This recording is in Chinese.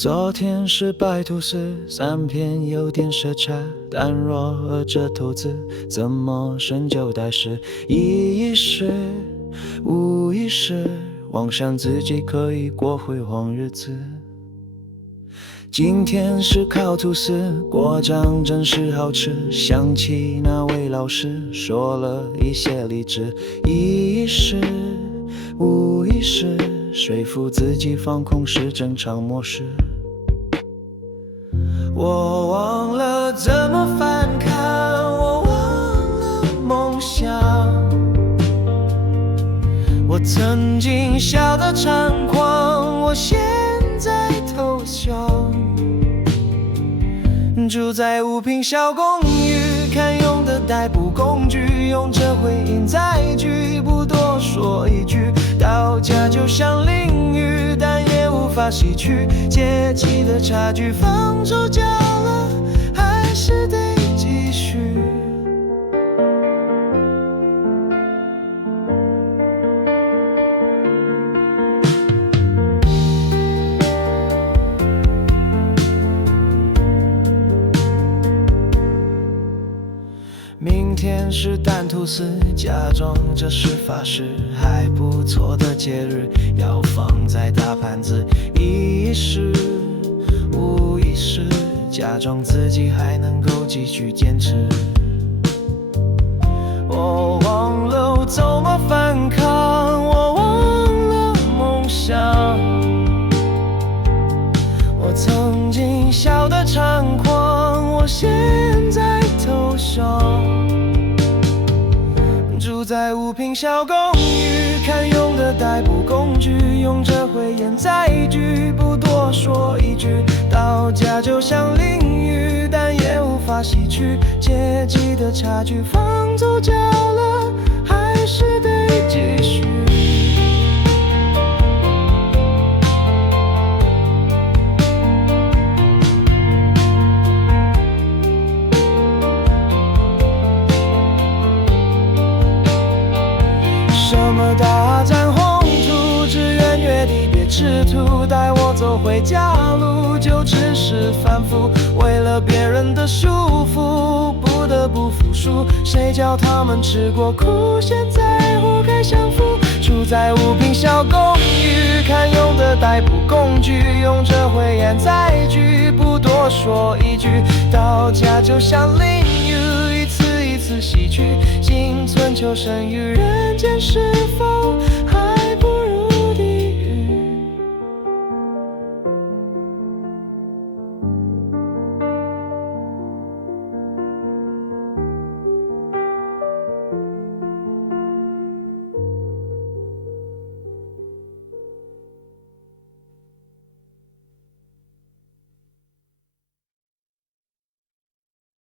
昨天是白吐司，3片有点色差，但若和着投资，怎么深究代时？意识无意识，妄想自己可以过辉煌日子。今天是烤吐司，果酱真是好吃，想起那位老师说了一些励志。意识无意识，说服自己放空是正常模式。我忘了怎么反抗，我忘了梦想，我曾经笑得猖狂，我现在偷笑。住在5坪小公寓，堪用的代步工具，用着回音载具，不多说一句。到家就像淋雨，但也无法洗去阶级的差距。放手脚了，还是得继续。明天是蛋吐司，假装这是法式还不错的节日，要放在大盘子。意识无意识，假装自己还能够继续坚持。我忘了我怎么反抗，我忘了梦想，我曾经笑得猖狂，我现在偷笑。住在5坪小公寓，堪用的代步工具，用着回言载具，不多说一句。到家就像淋雨，但也无法洗去阶级的差距。放手脚了，还是得继续。什么大展宏图，只愿月底别吃土，带我走回家路，就只是反复，为了别人的束缚，不得不服输。谁叫他们吃过苦，现在活该享福。住在5坪小公寓，堪用的代步工具，用着回言载具，不多说一句。到家就像淋雨，一次一次洗去，心存求生于人间是否